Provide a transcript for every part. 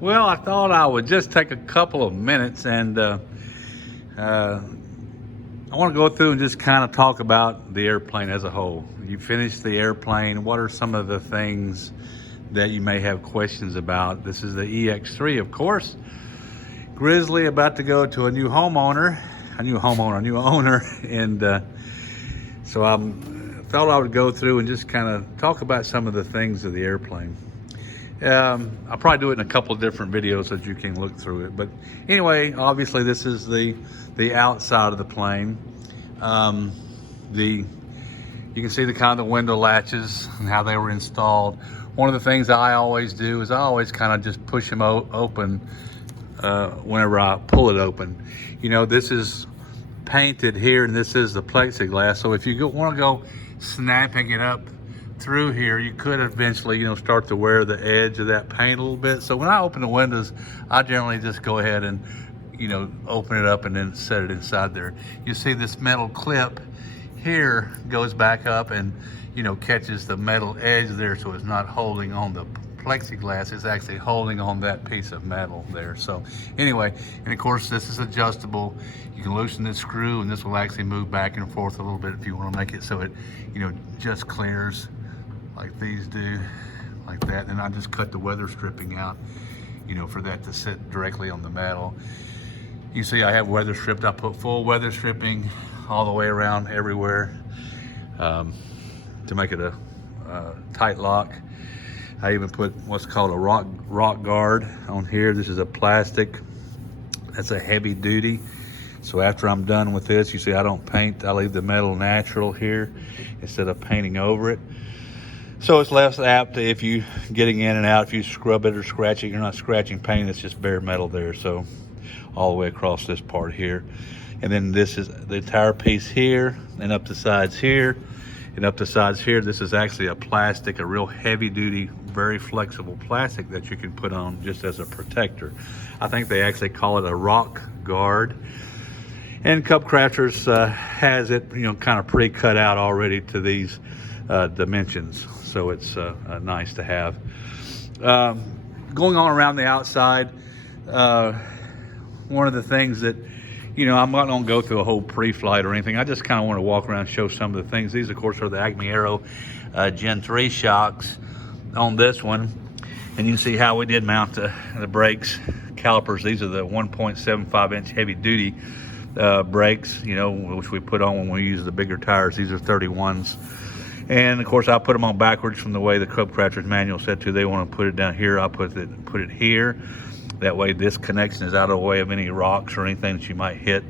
Well, I thought I would just take a couple of minutes and I want to go through and just kind of talk about the airplane as a whole. You finished the airplane. What are some of the things that you may have questions about? This is the EX3, of course. Grizzly about to go to a new owner, and so I thought I would go through and just kind of talk about some of the things of the airplane. I'll probably do it in a couple of different videos so that you can look through it. But anyway, obviously this is the outside of the plane. You can see the kind of the window latches and how they were installed. One of the things I always do is I always kind of just push them open whenever I pull it open. You know, this is painted here and this is the plexiglass. So if you want to go snapping it up through here, you could eventually, you know, start to wear the edge of that paint a little bit. So when I open the windows, I generally just go ahead and, you know, open it up and then set it inside there. You see this metal clip here goes back up and, you know, catches the metal edge there, so it's not holding on the plexiglass, it's actually holding on that piece of metal there. So anyway, and of course this is adjustable. You can loosen this screw and this will actually move back and forth a little bit if you want to make it so it, you know, just clears like these do, like that. And I just cut the weather stripping out, you know, for that to sit directly on the metal. You see I have weather stripped. I put full weather stripping all the way around everywhere to make it a tight lock. I even put what's called a rock guard on here. This is a plastic, that's a heavy duty. So after I'm done with this, you see I don't paint, I leave the metal natural here instead of painting over it. So it's less apt to, if you getting in and out, if you scrub it or scratch it, you're not scratching paint, it's just bare metal there. So all the way across this part here. And then this is the entire piece here and up the sides here and up the sides here. This is actually a plastic, a real heavy duty, very flexible plastic that you can put on just as a protector. I think they actually call it a rock guard. And Cub Crafters has it, you know, kind of pre-cut out already to these dimensions. So it's nice to have. Going on around the outside, one of the things that, you know, I'm not gonna go through a whole pre-flight or anything. I just kind of want to walk around and show some of the things. These, of course, are the Acme Aero Gen 3 shocks on this one. And you can see how we did mount the brakes calipers. These are the 1.75 inch heavy duty brakes, you know, which we put on when we use the bigger tires. These are 31s. And of course I put them on backwards from the way the Cub Crafters manual said to. They want to put it down here. I put it here. That way this connection is out of the way of any rocks or anything that you might hit,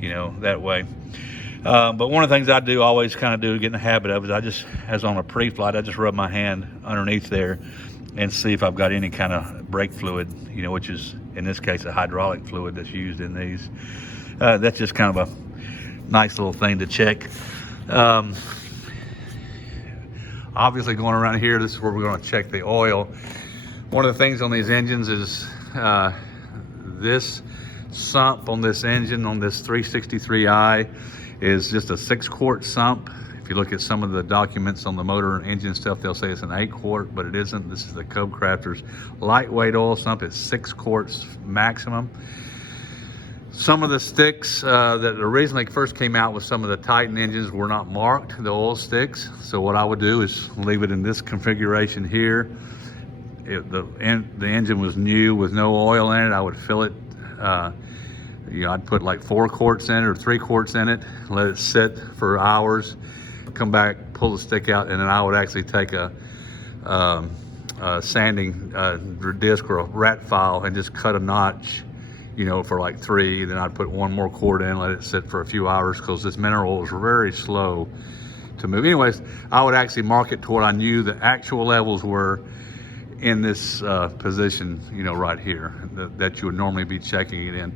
you know, that way. But one of the things I do always kind of do, get in the habit of, is I just, as on a pre-flight, I just rub my hand underneath there and see if I've got any kind of brake fluid, you know, which is in this case a hydraulic fluid that's used in these. That's just kind of a nice little thing to check. Obviously going around here, this is where we're going to check the oil. One of the things on these engines is this sump on this engine, on this 363i, is just a 6-quart sump. If you look at some of the documents on the motor and engine stuff, they'll say it's an 8-quart, but it isn't. This is the Cub Crafters lightweight oil sump. It's 6 quarts maximum. Some of the sticks that originally first came out with some of the Titan engines were not marked, the oil sticks. So what I would do is leave it in this configuration here. The engine was new with no oil in it. I would fill it, you know, I'd put like 4 quarts in it or 3 quarts in it, let it sit for hours, come back, pull the stick out, and then I would actually take a sanding disc or a rat file and just cut a notch, you know, for like 3. Then I'd put 1 more quart in, let it sit for a few hours, because this mineral oil is very slow to move. Anyways, I would actually mark it to what I knew the actual levels were in this position, you know, right here, that you would normally be checking it in.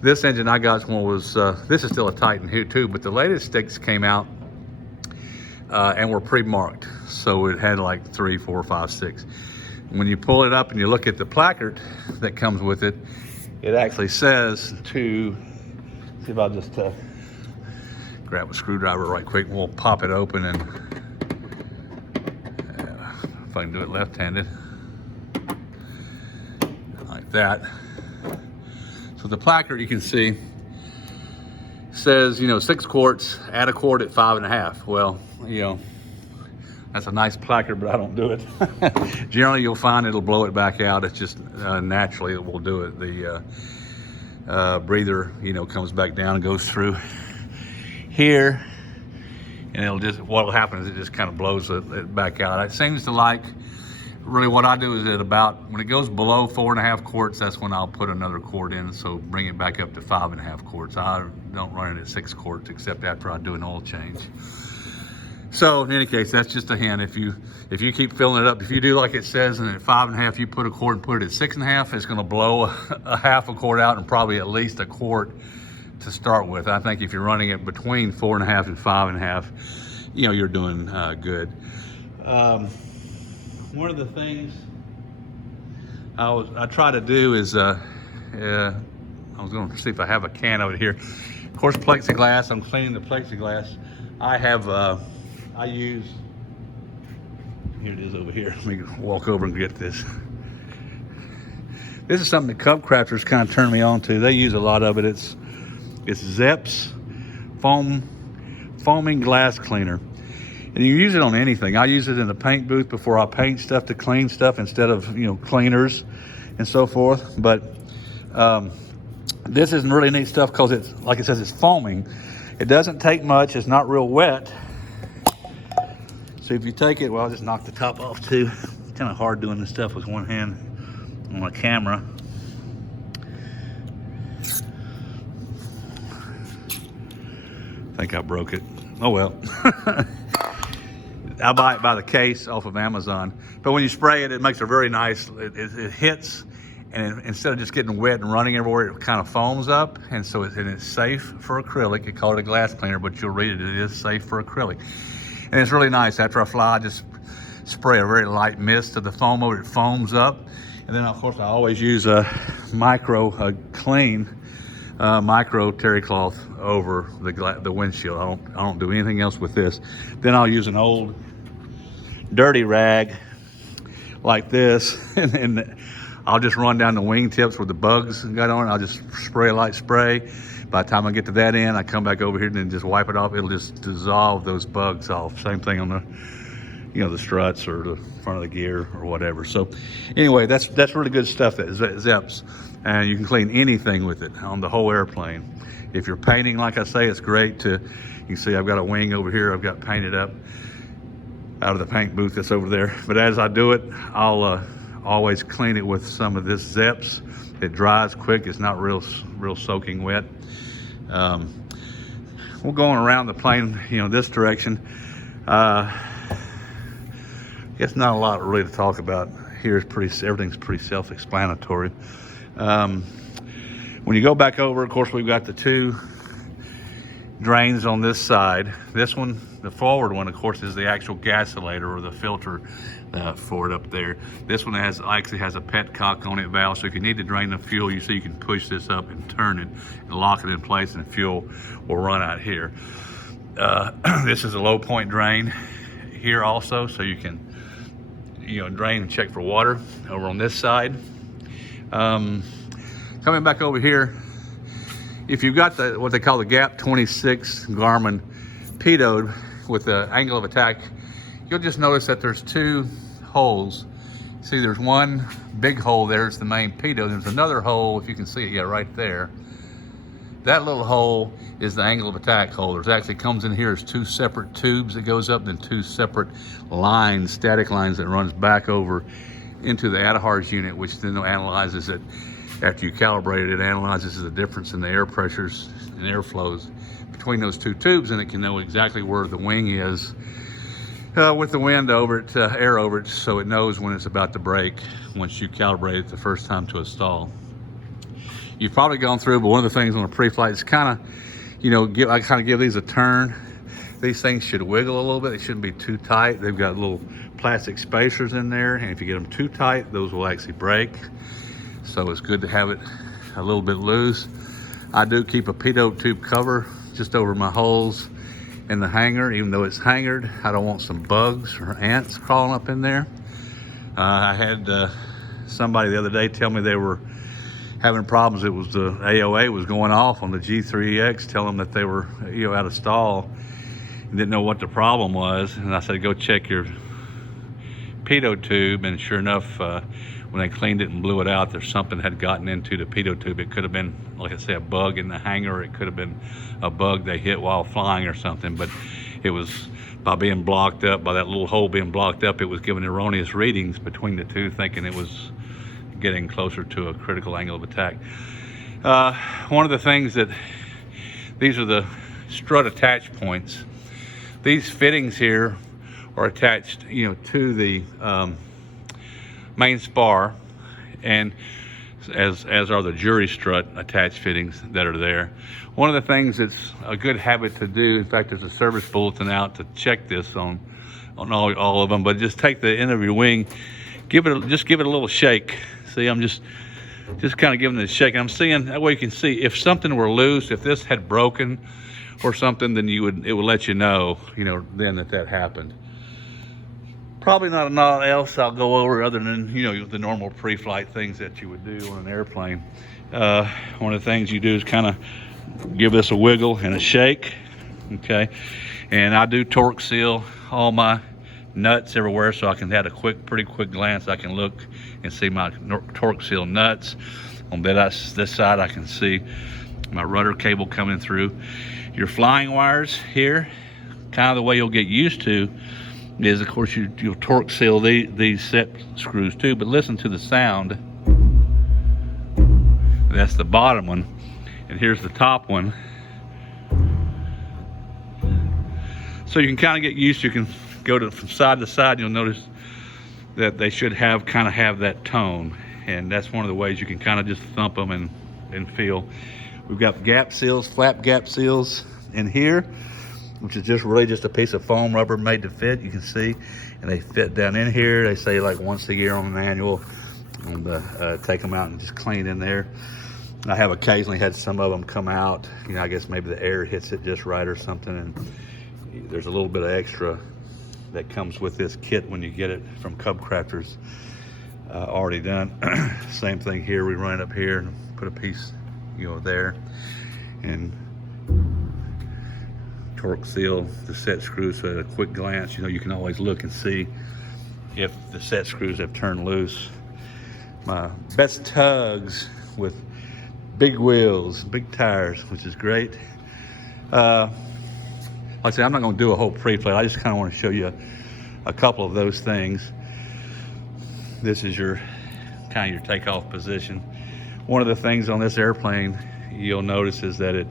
This engine I got one was, this is still a Titan here too, but the latest sticks came out and were pre-marked. So it had like 3, 4, 5, 6. When you pull it up and you look at the placard that comes with it, it actually says to, see if I'll just grab a screwdriver right quick and we'll pop it open, and if I can do it left-handed. that. So the placard, you can see, says, you know, 6 quarts, add a quart at 5.5. Well, you know, that's a nice placard, but I don't do it. Generally, you'll find it'll blow it back out. It's just naturally it will do it. The breather, you know, comes back down and goes through here, and it'll just, what'll happen is it just kind of blows it back out. It seems to like, really what I do is at about, when it goes below 4.5 quarts, that's when I'll put another quart in, so bring it back up to 5.5 quarts. I don't run it at 6 quarts except after I do an oil change. So in any case, that's just a hint. If you keep filling it up, if you do like it says, and at 5.5 you put a quart and put it at 6.5, it's going to blow a half a quart out and probably at least a quart to start with. I think if you're running it between 4.5 and 5.5, you know, you're doing good. One of the things I try to do is, I was going to see if I have a can of it here. Of course, plexiglass. I'm cleaning the plexiglass. I use, here it is over here. Let me walk over and get this. This is something that cup crafters kind of turn me on to. They use a lot of it. It's Zeps foaming glass cleaner. And you use it on anything. I use it in the paint booth before I paint stuff to clean stuff instead of, you know, cleaners and so forth. But this is really neat stuff because it's, like it says, it's foaming. It doesn't take much. It's not real wet. So if you take it, well, I'll just knock the top off too. It's kind of hard doing this stuff with one hand on my camera. I think I broke it. Oh well. I buy it by the case off of Amazon. But when you spray it, it makes a very nice, it hits, and instead of just getting wet and running everywhere, it kind of foams up. And so it's safe for acrylic. You call it a glass cleaner, but you'll read it, it is safe for acrylic. And it's really nice. After I fly, I just spray a very light mist of the foam over it. It foams up. And then, of course, I always use a clean micro terry cloth over the windshield. I don't do anything else with this. Then I'll use an old dirty rag like this, and I'll just run down the wingtips where the bugs got on it. I'll just spray a light spray. By the time I get to that end, I come back over here and then just wipe it off. It'll just dissolve those bugs off. Same thing on the, you know, the struts or the front of the gear or whatever. So anyway, that's really good stuff, that Zeps. And you can clean anything with it on the whole airplane. If you're painting, like I say, it's great to, you can see I've got a wing over here I've got painted up out of the paint booth that's over there. But as I do it, I'll always clean it with some of this Zeps. It dries quick, it's not real soaking wet. We're going around the plane, you know, this direction. I guess not a lot really to talk about here. Everything's pretty self-explanatory. When you go back over, of course, we've got the 2 drains on this side. This one, the forward one, of course, is the actual gasilator or the filter for it up there. This one actually has a petcock on it valve, so if you need to drain the fuel, you see you can push this up and turn it and lock it in place, and the fuel will run out here. This is a low point drain here also, so you can, you know, drain and check for water over on this side. Coming back over here, if you've got what they call the Gap 26 Garmin pitot with the angle of attack, you'll just notice that there's 2 holes. See, there's one big hole there, it's the main pitot. There's another hole, if you can see it, yeah, right there. That little hole is the angle of attack hole. There's actually comes in here as 2 separate tubes that goes up, then 2 separate lines, static lines that runs back over into the Adhar's unit, which then analyzes it. After you calibrate it, it analyzes the difference in the air pressures and airflows between those 2 tubes, and it can know exactly where the wing is with the wind over it, air over it, so it knows when it's about to break once you calibrate it the first time to a stall. You've probably gone through, but one of the things on a pre-flight is kind of, you know, I kind of give these a turn. These things should wiggle a little bit. They shouldn't be too tight. They've got little plastic spacers in there, and if you get them too tight, those will actually break. So it's good to have it a little bit loose. I do keep a pitot tube cover just over my holes in the hangar. Even though it's hangared, I don't want some bugs or ants crawling up in there. I had somebody the other day tell me they were having problems. It was the AOA was going off on the G3EX, telling them that they were, you know, out of stall and didn't know what the problem was. And I said, go check your pitot tube. And sure enough, when they cleaned it and blew it out, there's something had gotten into the pitot tube. It could have been, like I say, a bug in the hanger. It could have been a bug they hit while flying or something. But it was, by being blocked up, by that little hole being blocked up, it was giving erroneous readings between the two, thinking it was getting closer to a critical angle of attack. One of the things that, these are the strut attach points. These fittings here are attached, you know, to the main spar, and as are the jury strut attached fittings that are there. One of the things that's a good habit to do, in fact, there's a service bulletin out to check this on all of them, but just take the end of your wing, just give it a little shake. See, I'm just kind of giving it a shake. And I'm seeing, that way you can see if something were loose, if this had broken or something, then it would let you know, then that happened. Probably not a lot else I'll go over other than, the normal pre-flight things that you would do on an airplane. One of the things you do is kind of give this a wiggle and a shake, okay? And I do torque seal all my nuts everywhere, so I can have a pretty quick glance. I can look and see my torque seal nuts. On this side, I can see my rudder cable coming through. Your flying wires here, kind of the way you'll get used to is, of course, you'll torque seal these set screws too, but listen to the sound. That's the bottom one, and here's the top one. So you can kind of get used to, you can go from side to side. You'll notice that they should have that tone, and that's one of the ways you can kind of just thump them and feel. We've got gap seals, flap gap seals in here, which is really just a piece of foam rubber made to fit. You can see, and they fit down in here. They say like once a year on an annual, and take them out and just clean in there. I have occasionally had some of them come out. I guess maybe the air hits it just right or something, and there's a little bit of extra that comes with this kit when you get it from Cub Crafters, already done. Same thing here. We run it up here and put a piece, there, and torque seal the set screws. So at a quick glance, you can always look and see if the set screws have turned loose. My best tugs with big wheels, big tires, which is great. Like I said, I'm not going to do a whole pre-flight. I just kind of want to show you a couple of those things. This is your takeoff position. One of the things on this airplane you'll notice is that it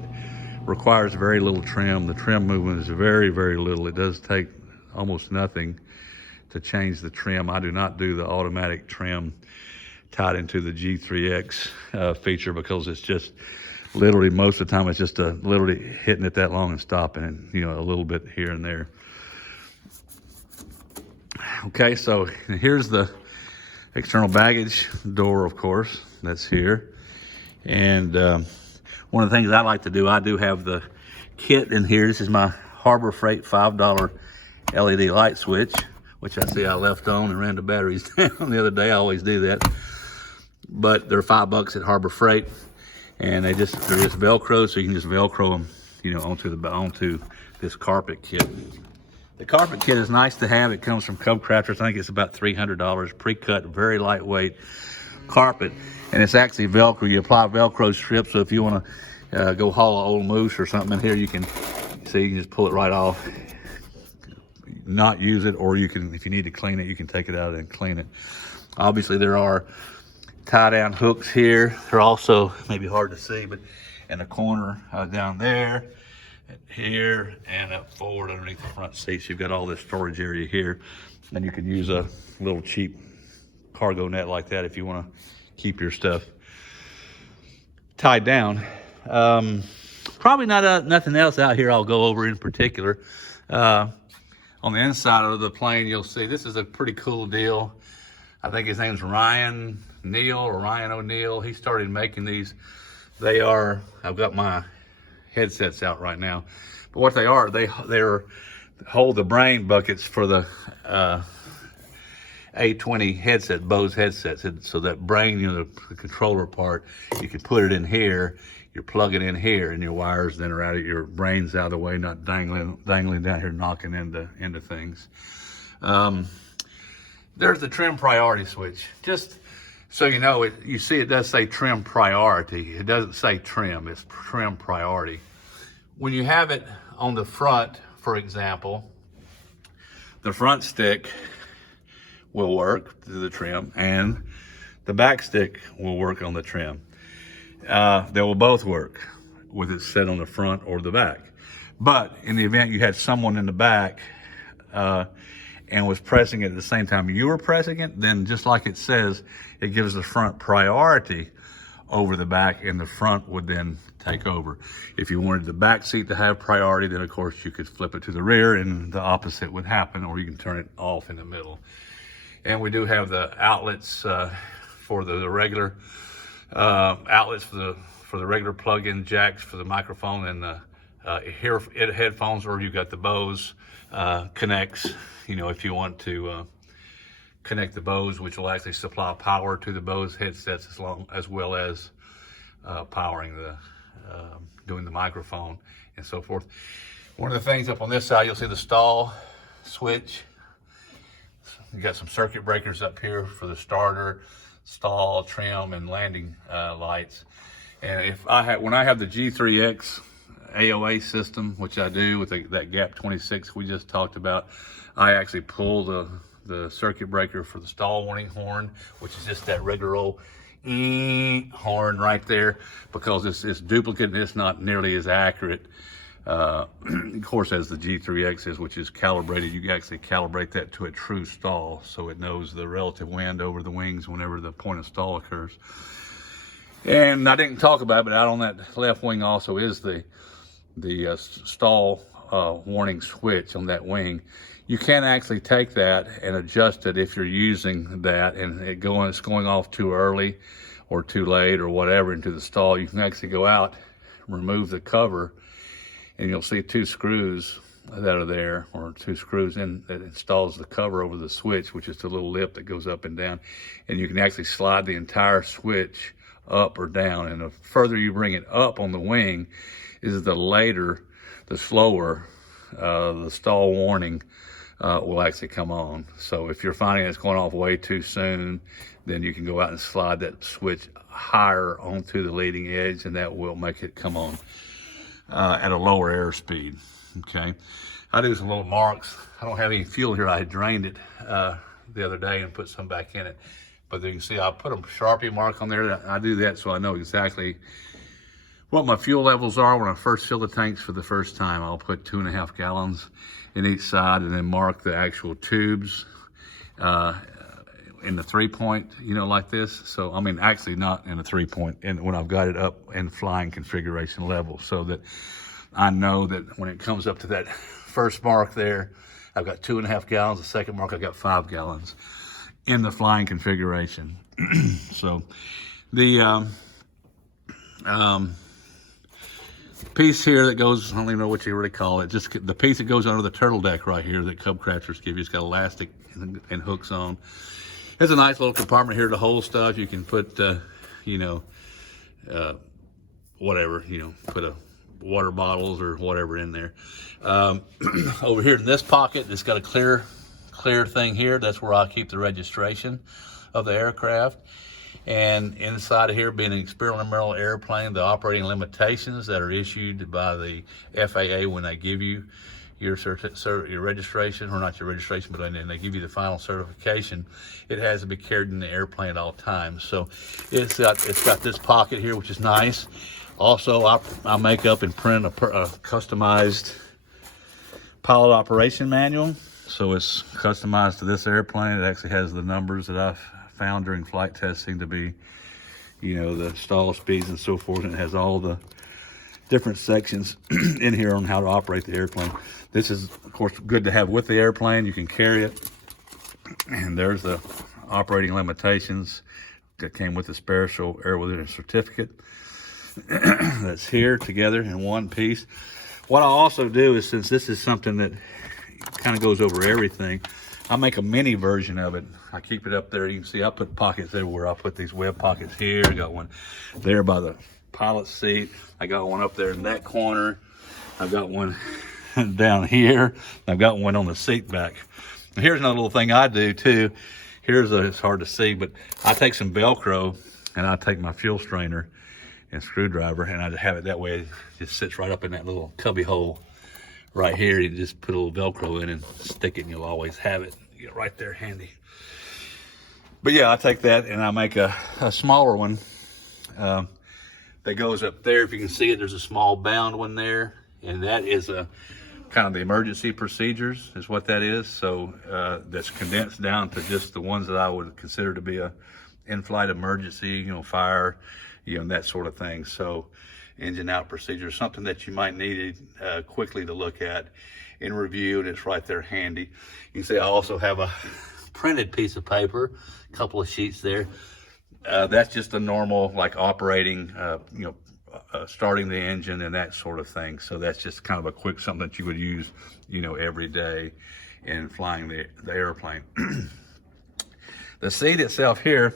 requires very little trim. The trim movement is very, very little. It does take almost nothing to change the trim. I do not do the automatic trim tied into the G3X feature, because it's just literally, most of the time, it's just literally hitting it that long and stopping it, a little bit here and there. Okay, so here's the external baggage door, of course, that's here. And one of the things I like to do, I do have the kit in here. This is my Harbor Freight $5 LED light switch, which I see I left on and ran the batteries down the other day. I always do that. But they're $5 at Harbor Freight, and they're just Velcro, so you can just Velcro them, onto this carpet kit. The carpet kit is nice to have. It comes from Cub Crafters. I think it's about $300, pre-cut, very lightweight carpet, and it's actually Velcro. You apply Velcro strips, so if you want to go haul an old moose or something in here, you can just pull it right off, not use it, or you can, if you need to clean it, you can take it out and clean it. Obviously, there are tie-down hooks here. They're also maybe hard to see, but in the corner down there, here, and up forward underneath the front seats, you've got all this storage area here. And you can use a little cheap cargo net like that if you want to keep your stuff tied down. Probably not nothing else out here I'll go over in particular. On the inside of the plane, you'll see this is a pretty cool deal. I think his name's Ryan O'Neill. He started making these. I've got my headsets out right now, but what they're hold the brain buckets for the A20 headset, Bose headsets. So that brain, you know, the controller part, you can put it in here, you plug it in here, and your wires then are out of your brains out of the way, not dangling down here, knocking into things. There's the trim priority switch. Just so you know, you see it does say trim priority. It doesn't say trim, it's trim priority. When you have it on the front, for example, the front stick will work to the trim, and the back stick will work on the trim. They will both work with it set on the front or the back. But in the event you had someone in the back and was pressing it at the same time you were pressing it, then just like it says, it gives the front priority over the back, and the front would then take over. If you wanted the back seat to have priority, then of course you could flip it to the rear and the opposite would happen, or you can turn it off in the middle. And we do have the outlets for the regular outlets for the regular plug-in jacks for the microphone and the headphones, or you've got the Bose connects. You know, if you want to connect the Bose, which will actually supply power to the Bose headsets as well as powering doing the microphone and so forth. One of the things up on this side, you'll see the stall switch. You got some circuit breakers up here for the starter, stall, trim, and landing lights. And when I have the G3X AOA system, which I do with that gap 26 we just talked about, I actually pull the circuit breaker for the stall warning horn, which is just that regular old horn right there, because it's duplicate and it's not nearly as accurate. Of course, as the G3X is, which is calibrated, you can actually calibrate that to a true stall, so it knows the relative wind over the wings whenever the point of stall occurs. And I didn't talk about it, but out on that left wing also is the stall warning switch on that wing. You can actually take that and adjust it if you're using that and it's going off too early or too late or whatever into the stall. You can actually go out, remove the cover, and you'll see two screws that are there, or two screws in that installs the cover over the switch, which is the little lip that goes up and down. And you can actually slide the entire switch up or down. And the further you bring it up on the wing is the slower the stall warning will actually come on. So if you're finding it's going off way too soon, then you can go out and slide that switch higher onto the leading edge, and that will make it come on at a lower airspeed. Okay, I do some little marks. I don't have any fuel here. I had drained it the other day and put some back in it, but you can see I put a Sharpie mark on there. I do that so I know exactly what my fuel levels are when I first fill the tanks for the first time. I'll put 2.5 gallons in each side and then mark the actual tubes in the 3-point, you know, like this. So, I mean, actually not in a 3-point, and when I've got it up in flying configuration level, so that I know that when it comes up to that first mark there, I've got 2.5 gallons. The second mark, I've got 5 gallons in the flying configuration. So the piece here that goes, I don't even know what you really call it, just the piece that goes under the turtle deck right here that Cub Crafters give you. It's got elastic and hooks on. There's a nice little compartment here to hold stuff. You can put, you know, whatever, you know, put a water bottles or whatever in there. Over here in this pocket, it's got a clear thing here. That's where I keep the registration of the aircraft. And inside of here, being an experimental airplane, the operating limitations that are issued by the FAA when they give you your registration, or not your registration, but then they give you the final certification, it has to be carried in the airplane at all times. So it's got this pocket here, which is nice. Also, I make up and print a customized pilot operation manual. So it's customized to this airplane. It actually has the numbers that I've found during flight testing to be, you know, the stall speeds and so forth, and it has all the different sections in here on how to operate the airplane. This is, of course, good to have with the airplane. You can carry it, and there's the operating limitations that came with the Special Airworthiness Certificate. That's here together in one piece. What I also do is, since this is something that kind of goes over everything, I make a mini version of it. I keep it up there. You can see I put pockets everywhere. I put these web pockets here. I got one there by the pilot seat. I got one up there in that corner. I've got one down here. I've got one on the seat back. And here's another little thing I do too. It's hard to see, but I take some Velcro and I take my fuel strainer and screwdriver, and I just have it that way. It just sits right up in that little cubby hole right here. You just put a little Velcro in and stick it, and you'll always have it. You get right there handy. But yeah, I take that and I make a smaller one that goes up there. If you can see it, there's a small bound one there, and that is a kind of the emergency procedures is what that is. So that's condensed down to just the ones that I would consider to be a in-flight emergency, you know, fire, you know, that sort of thing. So engine out procedures, something that you might need quickly to look at and review, and it's right there handy. You can see I also have a printed piece of paper, a couple of sheets there. That's just a normal, like, operating, you know, starting the engine and that sort of thing. So that's just kind of a quick something that you would use, you know, every day in flying the airplane. The seat itself here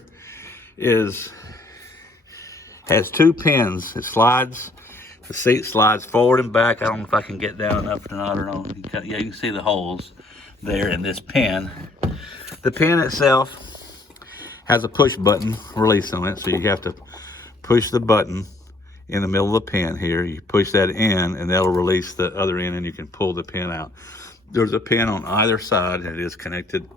has two pins. It slides, the seat slides forward and back. I don't know if I can get down enough or not, or no. Yeah, you can see the holes there in this pin. The pin itself has a push button release on it, so you have to push the button in the middle of the pin here. You push that in and that'll release the other end, and you can pull the pin out. There's a pin on either side, and it is connected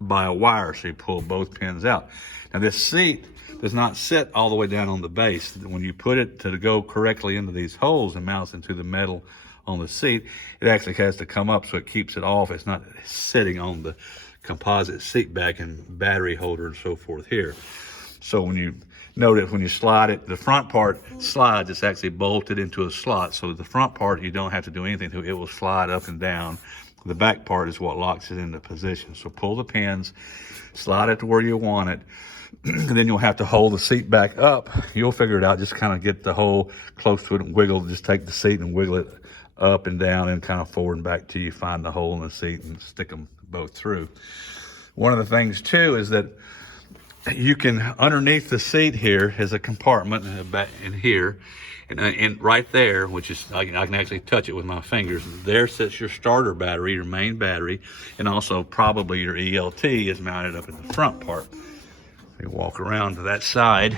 by a wire, so you pull both pins out. Now this seat does not sit all the way down on the base. When you put it to go correctly into these holes and mounts into the metal on the seat, it actually has to come up so it keeps it off. It's not sitting on the composite seat back and battery holder and so forth here. So when you notice, when you slide it, the front part slides, it's actually bolted into a slot. So the front part, you don't have to do anything to it. It will slide up and down. The back part is what locks it into position. So pull the pins, slide it to where you want it, and then you'll have to hold the seat back up. You'll figure it out. Just kind of get the hole close to it and wiggle. Just take the seat and wiggle it up and down and kind of forward and back till you find the hole in the seat and stick them both through. One of the things too is that you can, underneath the seat here is a compartment in here, and right there, which is, I can actually touch it with my fingers. There sits your starter battery, your main battery, and also probably your ELT is mounted up in the front part. You walk around to that side.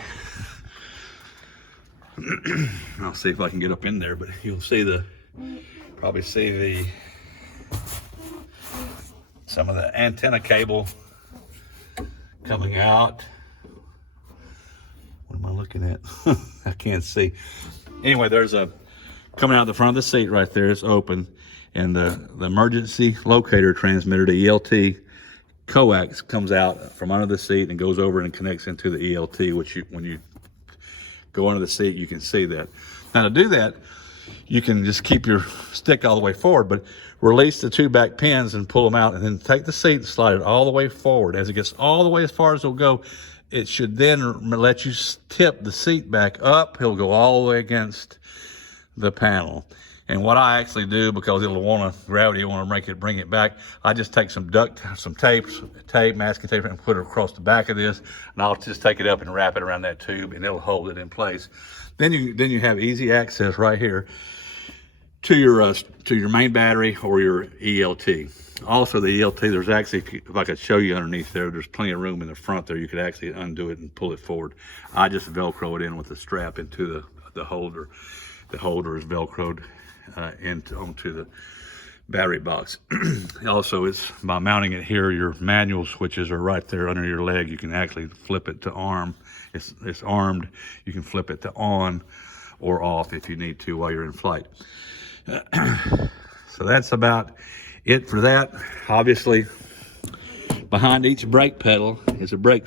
I'll see if I can get up in there, but you'll see probably see some of the antenna cable coming out. What am I looking at? I can't see. Anyway, there's coming out the front of the seat right there. It's open, and the emergency locator transmitter, the ELT coax, comes out from under the seat and goes over and connects into the ELT, which when you go under the seat, you can see that. Now to do that, you can just keep your stick all the way forward, but release the two back pins and pull them out, and then take the seat and slide it all the way forward. As it gets all the way as far as it'll go, it should then let you tip the seat back up. It'll go all the way against the panel. And what I actually do, because gravity will want to bring it back, I just take some tape, masking tape, and put it across the back of this, and I'll just take it up and wrap it around that tube, and it'll hold it in place. Then you have easy access right here to your main battery or your ELT. Also, the ELT, there's actually, if I could show you underneath there's plenty of room in the front there. You could actually undo it and pull it forward. I just Velcro it in with the strap into the holder. The holder is Velcroed onto the battery box. Also, it's by mounting it here, your manual switches are right there under your leg. You can actually flip it to arm. It's armed. You can flip it to on or off if you need to while you're in flight. So that's about it for that. Obviously, behind each brake pedal is a brake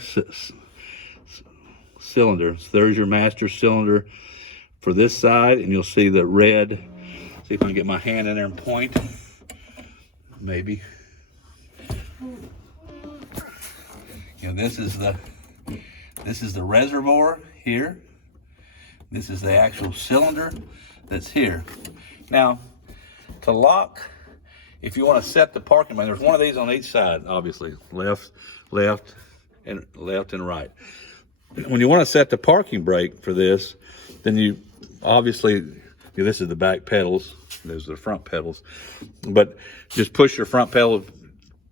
cylinder. So there's your master cylinder for this side, and you'll see the red. See if I can get my hand in there and point. Maybe. This is the reservoir here. This is the actual cylinder that's here. Now, to lock if you want to set the parking brake, there's one of these on each side, obviously, left, and right. When you want to set the parking brake for this, then you obviously, this is the back pedals, those are the front pedals, but just push your front pedal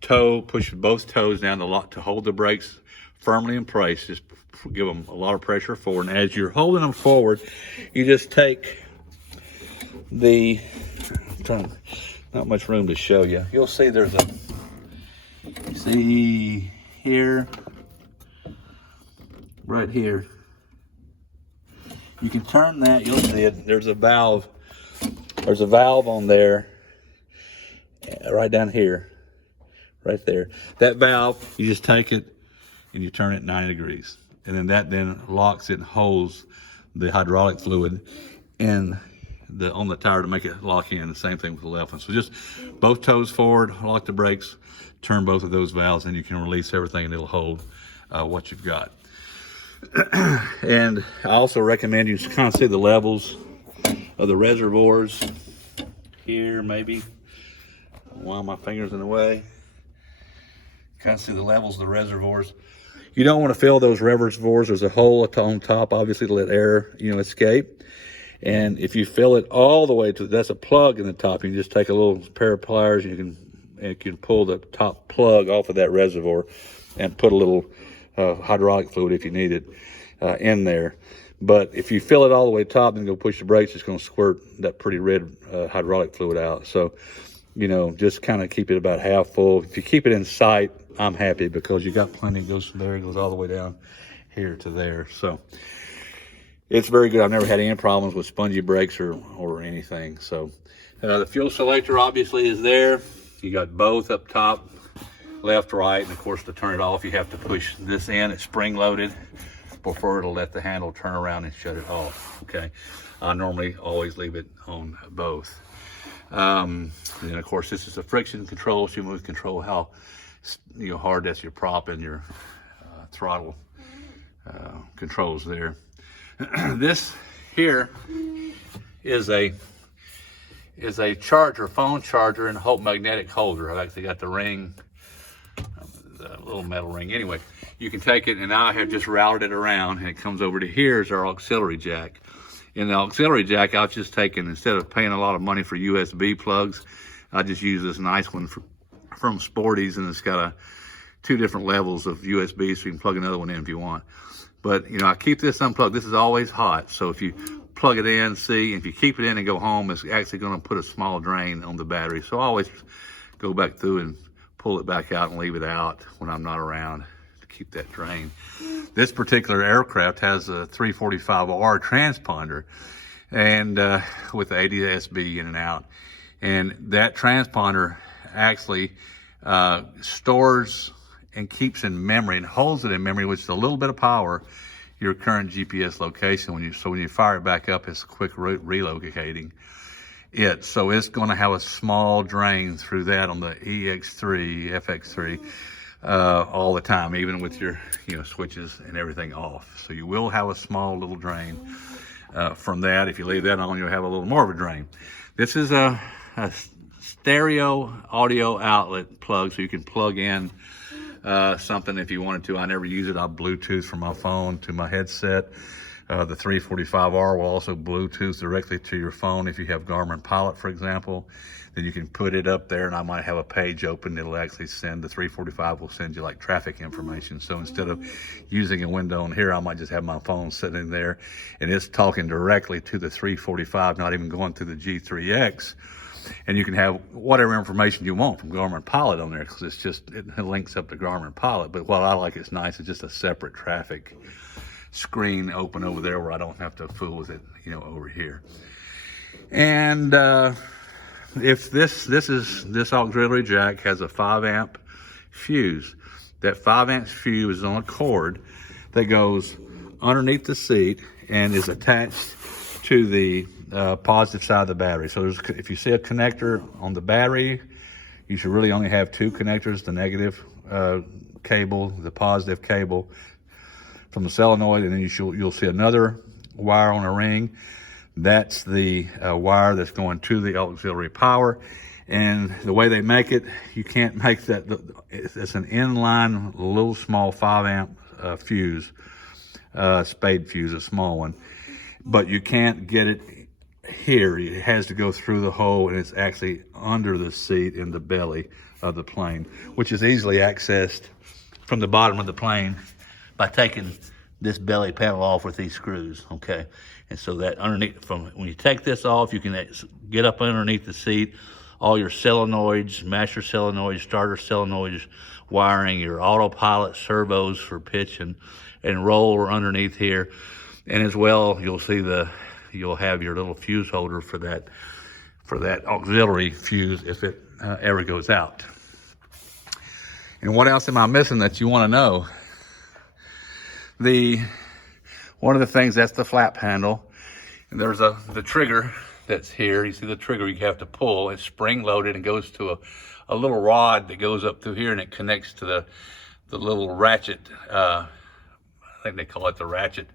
toe, push both toes down the lock to hold the brakes firmly in place. Just give them a lot of pressure forward, and as you're holding them forward, you just take the, not much room to show you. You'll see there's a, see here, right here. You can turn that, you'll see it, there's a valve on there, right down here, right there. That valve, you just take it and you turn it 90 degrees. And then that then locks it and holds the hydraulic fluid in on the tire to make it lock in. The same thing with the left one. So just both toes forward, lock the brakes, turn both of those valves, and you can release everything and it'll hold what you've got. And I also recommend you kind of see the levels of the reservoirs here, maybe while my finger's in the way. Kind of see the levels of the reservoirs. You don't want to fill those reservoirs. There's a hole on top, obviously, to let air, escape. And if you fill it all the way to, that's a plug in the top. You can just take a little pair of pliers, and you can pull the top plug off of that reservoir and put a little hydraulic fluid, if you need it, in there. But if you fill it all the way to the top and go push the brakes, it's going to squirt that pretty red hydraulic fluid out. So, just kind of keep it about half full. If you keep it in sight, I'm happy, because you got plenty. It goes from there, it goes all the way down here to there. So it's very good. I've never had any problems with spongy brakes or anything. So the fuel selector obviously is there. You got both up top, left, right, and of course to turn it off, you have to push this in. It's spring loaded before it'll let the handle turn around and shut it off. Okay, I normally always leave it on both. And then of course this is a friction control, so you move control how hard that's your prop and your throttle controls there. This here is a charger, phone charger, and a whole magnetic holder. I've actually got the ring, the little metal ring. Anyway, you can take it, and now I have just routed it around, and it comes over to here is our auxiliary jack. In the auxiliary jack, I've just taken, instead of paying a lot of money for USB plugs, I just use this nice one from Sporty's, and it's got two different levels of USB, so you can plug another one in if you want. But I keep this unplugged. This is always hot, so if you plug it in, if you keep it in and go home, it's actually going to put a small drain on the battery. So I always go back through and pull it back out and leave it out when I'm not around to keep that drain. This particular aircraft has a 345R transponder, and with the ADSB in and out, and that transponder actually stores and keeps in memory and holds it in memory, which is a little bit of power, your current GPS location. So when you fire it back up, it's quick relocating it. So it's going to have a small drain through that on the EX3, FX3 all the time, even with your switches and everything off. So you will have a small little drain from that. If you leave that on, you'll have a little more of a drain. This is a stereo audio outlet plug, so you can plug in something if you wanted to. I never use it. I Bluetooth from my phone to my headset. The 345R will also Bluetooth directly to your phone. If you have Garmin Pilot, for example, then you can put it up there, and I might have a page open. It'll actually send, the 345 will send you like traffic information. So instead of using a window on here, I might just have my phone sitting there, and it's talking directly to the 345, not even going through the G3X. And you can have whatever information you want from Garmin Pilot on there, because it links up to Garmin Pilot. But what I like, it's nice, it's just a separate traffic screen open over there where I don't have to fool with it, over here. And if this auxiliary jack has a 5-amp fuse. That 5-amp fuse is on a cord that goes underneath the seat and is attached to the positive side of the battery. So if you see a connector on the battery, you should really only have two connectors: the negative cable, the positive cable from the solenoid, and then you'll see another wire on a ring. That's the wire that's going to the auxiliary power. And the way they make it, you can't make that. It's an inline, little small 5-amp fuse, spade fuse, a small one. But you can't get it here. It has to go through the hole, and it's actually under the seat in the belly of the plane, which is easily accessed from the bottom of the plane by taking this belly panel off with these screws, okay? And so that underneath, when you take this off, you can get up underneath the seat, all your solenoids, master solenoids, starter solenoids, wiring, your autopilot servos for pitch and roll are underneath here. And as well, you'll have your little fuse holder for that auxiliary fuse if it ever goes out. And what else am I missing that you want to know? One of the things, that's the flap handle. And there's the trigger that's here. You see the trigger you have to pull. It's spring loaded and goes to a little rod that goes up through here, and it connects to the little ratchet. I think they call it the ratchet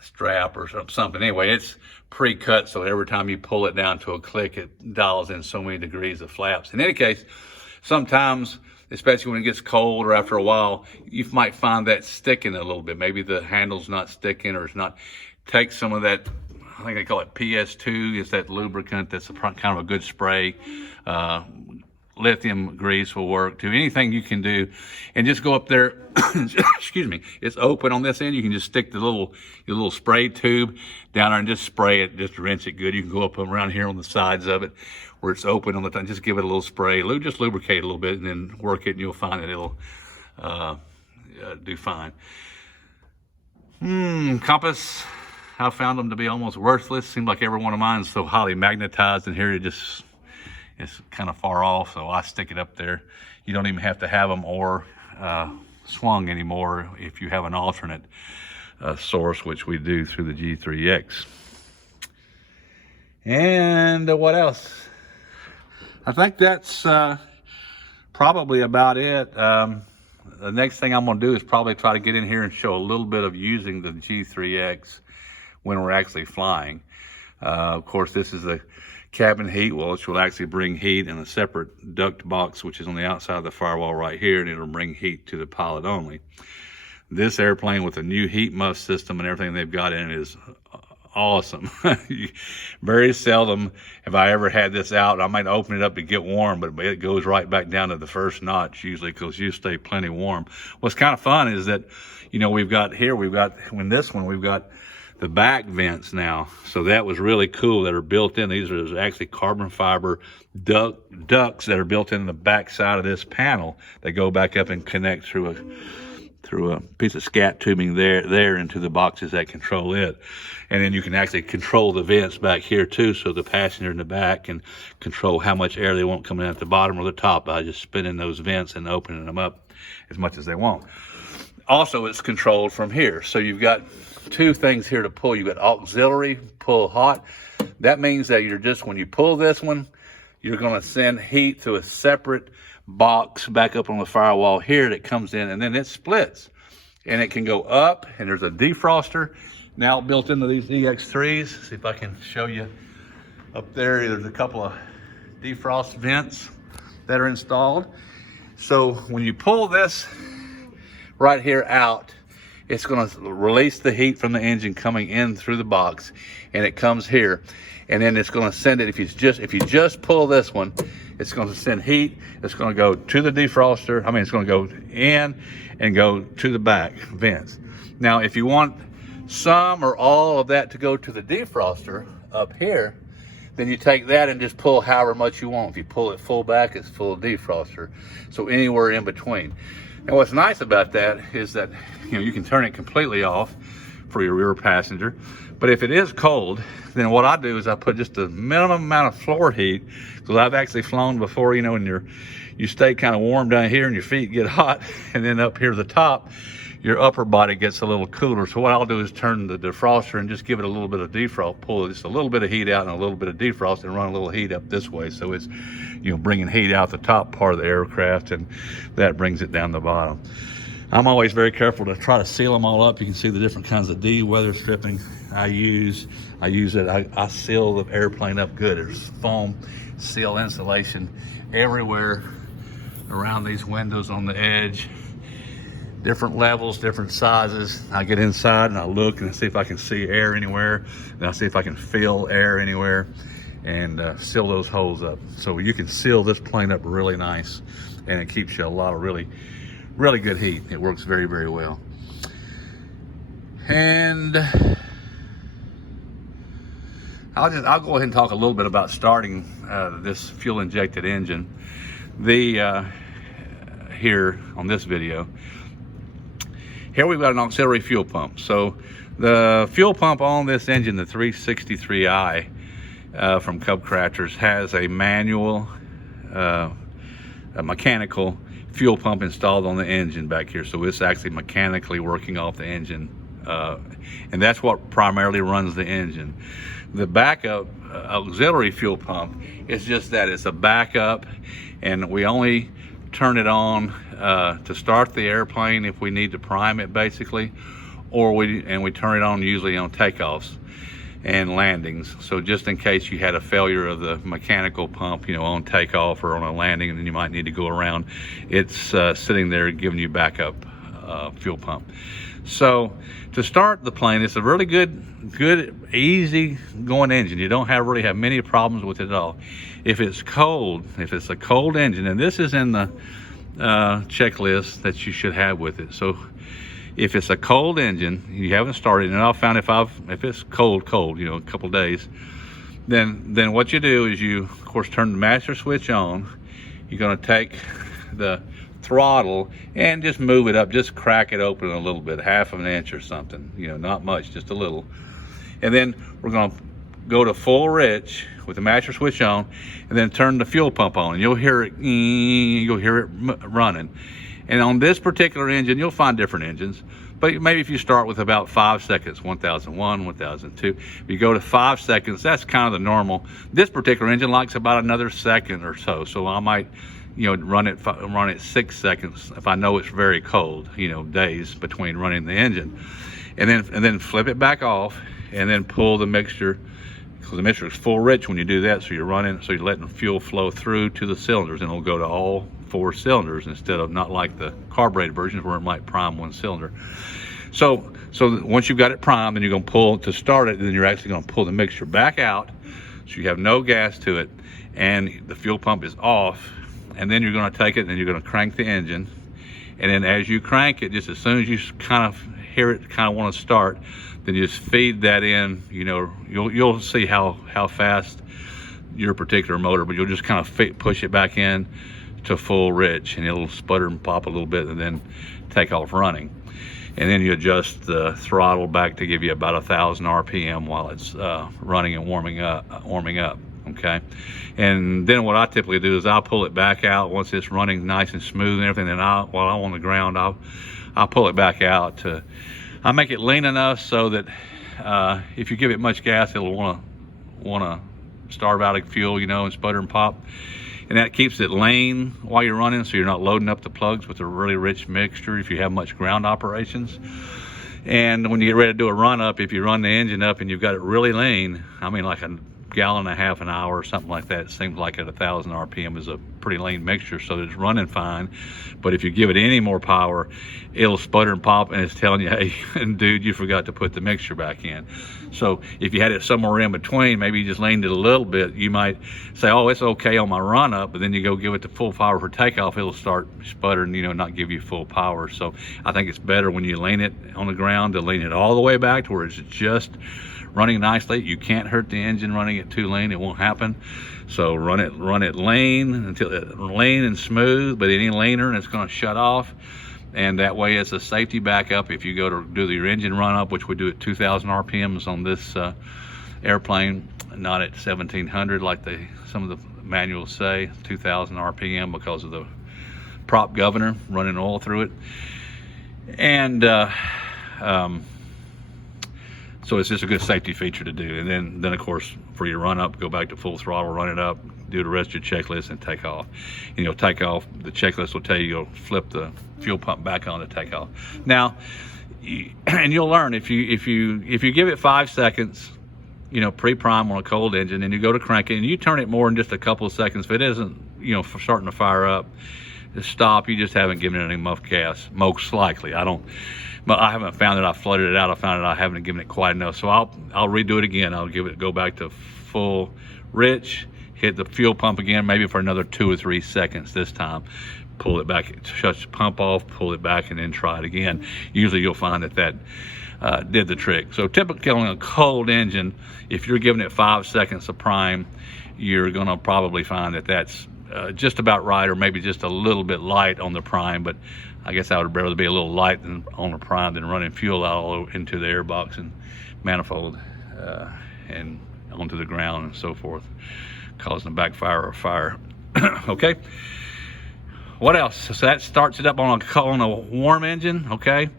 strap or something. Anyway, it's pre-cut, so every time you pull it down to a click, it dials in so many degrees of flaps. In any case, sometimes, especially when it gets cold or after a while, you might find that sticking a little bit. Maybe the handle's not sticking, or it's not. Take some of that, I think they call it PS2, it's that lubricant that's kind of a good spray. Lithium grease will work too. Anything you can do, and just go up there. Excuse me. It's open on this end. You can just stick your little spray tube down there and just spray it. Just rinse it good. You can go up around here on the sides of it where it's open on the time. Just give it a little spray. Just lubricate a little bit and then work it, and you'll find that it'll do fine. Compass. I found them to be almost worthless. Seemed like every one of mine is so highly magnetized, and here it's kind of far off, so I stick it up there. You don't even have to have them or swung anymore if you have an alternate source, which we do through the G3X. And what else? I think that's probably about it. The next thing I'm going to do is probably try to get in here and show a little bit of using the G3X when we're actually flying. Of course, this is a cabin heat, which will actually bring heat in a separate duct box, which is on the outside of the firewall right here, and it'll bring heat to the pilot only. This airplane with a new heat muff system and everything they've got in it is awesome. Very seldom have I ever had this out. I might open it up to get warm, but it goes right back down to the first notch usually, because you stay plenty warm. What's kind of fun is that, we've got the back vents now. So that was really cool, that are built in. These are actually carbon fiber ducts that are built in the back side of this panel. They go back up and connect through a piece of scat tubing there into the boxes that control it. And then you can actually control the vents back here too, so the passenger in the back can control how much air they want coming out the bottom or the top by just spinning those vents and opening them up as much as they want. Also, it's controlled from here. So you've got two things here to pull. You've got auxiliary, pull hot. That means that when you pull this one, you're going to send heat to a separate box back up on the firewall here that comes in, and then it splits. And it can go up, and there's a defroster now built into these EX3s. See if I can show you up there. There's a couple of defrost vents that are installed. So when you pull this right here out, it's going to release the heat from the engine coming in through the box, and it comes here, and then it's going to send it. If you just pull this one, it's going to send heat. It's going to go to the defroster. It's going to go in and go to the back vents. Now, if you want some or all of that to go to the defroster up here, then you take that and just pull however much you want. If you pull it full back, it's full defroster. So anywhere in between. And what's nice about that is that you can turn it completely off for your rear passenger. But if it is cold, then what I do is I put just a minimum amount of floor heat, because I've actually flown before, and you stay kind of warm down here and your feet get hot, and then up here at the top, your upper body gets a little cooler. So what I'll do is turn the defroster and just give it a little bit of defrost, pull just a little bit of heat out and a little bit of defrost, and run a little heat up this way. So it's, bringing heat out the top part of the aircraft, and that brings it down the bottom. I'm always very careful to try to seal them all up. You can see the different kinds of de-weather stripping I use. I seal the airplane up good. There's foam seal insulation everywhere around these windows on the edge. Different levels, different sizes. I get inside and I look and see if I can see air anywhere. And I see if I can feel air anywhere, and seal those holes up. So you can seal this plane up really nice, and it keeps you a lot of really good heat. It works very, very well. And I'll go ahead and talk a little bit about starting this fuel injected engine. Here on this video, here we've got an auxiliary fuel pump. So the fuel pump on this engine, the 363i from Cub Crafters, has a manual, a mechanical fuel pump installed on the engine back here. So it's actually mechanically working off the engine, and that's what primarily runs the engine. The backup auxiliary fuel pump is just that. It's a backup, and we only turn it on to start the airplane if we need to prime it, basically, or we turn it on usually on takeoffs and landings. So just in case you had a failure of the mechanical pump, you know, on takeoff or on a landing, and then you might need to go around, it's sitting there giving you backup fuel pump. So to start the plane, it's a really good easy going engine. You don't really have many problems with it at all. If it's cold, if it's a cold engine, and this is in the checklist that you should have with it. So if it's a cold engine, you haven't started, and I've found if it's cold, you know, a couple days, then what you do is you, of course, turn the master switch on. You're going to take the throttle and just move it up, just crack it open a little bit, half of an inch or something, you know, not much, just a little. And then we're going to go to full rich with the master switch on, and then turn the fuel pump on, and you'll hear it running. And on this particular engine, you'll find different engines, but maybe if you start with about 5 seconds, 1001, 1002, if you go to 5 seconds, that's kind of the normal. This particular engine likes about another second or so, so I might, you know, run it 6 seconds if I know it's very cold, you know, days between running the engine, and then flip it back off, and then pull the mixture, because the mixture is full rich when you do that. So you're letting fuel flow through to the cylinders, and it'll go to all 4 cylinders instead of not like the carbureted versions where it might prime one cylinder. So once you've got it primed, then you're going to pull to start it, and then you're actually going to pull the mixture back out, so you have no gas to it, and the fuel pump is off. And then you're going to take it, and then you're going to crank the engine, and then as you crank it, just as soon as you kind of hear it kind of want to start, then you just feed that in. You know, you'll see how fast your particular motor, but you'll just kind of push it back in to full rich, and it'll sputter and pop a little bit, and then take off running. And then you adjust the throttle back to give you about 1,000 RPM while it's running and warming up. Okay, and then what I typically do is I'll pull it back out once it's running nice and smooth and everything. Then while I'm on the ground, I'll pull it back out I make it lean enough so that if you give it much gas, it'll want to starve out of fuel, you know, and sputter and pop. And that keeps it lean while you're running, so you're not loading up the plugs with a really rich mixture if you have much ground operations. And when you get ready to do a run up, if you run the engine up and you've got it really lean, I mean like a gallon and a half an hour or something like that, it seems like at 1,000 RPM is a pretty lean mixture, so that it's running fine. But if you give it any more power, it'll sputter and pop, and it's telling you, hey, dude, you forgot to put the mixture back in. So if you had it somewhere in between, maybe you just leaned it a little bit, you might say, oh, it's okay on my run up, but then you go give it the full power for takeoff, it'll start sputtering, you know, not give you full power. So I think it's better when you lean it on the ground to lean it all the way back to where it's just running nicely. You can't hurt the engine running it too lean, it won't happen. So run it lean until lean and smooth, but any leaner and it's going to shut off. And that way it's a safety backup if you go to do your engine run up, which we do at 2,000 RPMs on this airplane, not at 1,700 like some of the manuals say, 2,000 RPM because of the prop governor running oil through it. And So it's just a good safety feature to do. And then of course, for your run up, go back to full throttle, run it up, do the rest of your checklist, and take off. And you'll take off. The checklist will tell you you'll flip the fuel pump back on to take off. Now, and you'll learn if you give it 5 seconds, you know, pre-prime on a cold engine, and you go to crank it, and you turn it more in just a couple of seconds. If it isn't, you know, starting to fire up, just stop. You just haven't given it any enough gas, most likely. I haven't found that I flooded it out. I found that I haven't given it quite enough. So I'll redo it again. I'll go back to full rich, hit the fuel pump again, maybe for another 2 or 3 seconds this time. Pull it back, shut the pump off, pull it back, and then try it again. Usually you'll find that did the trick. So typically on a cold engine, if you're giving it 5 seconds of prime, you're gonna probably find that that's just about right, or maybe just a little bit light on the prime. But I guess I would rather be a little light on the prime than running fuel out into the airbox and manifold and onto the ground and so forth, causing a backfire or fire. Okay. What else? So that starts it up on a warm engine. Okay.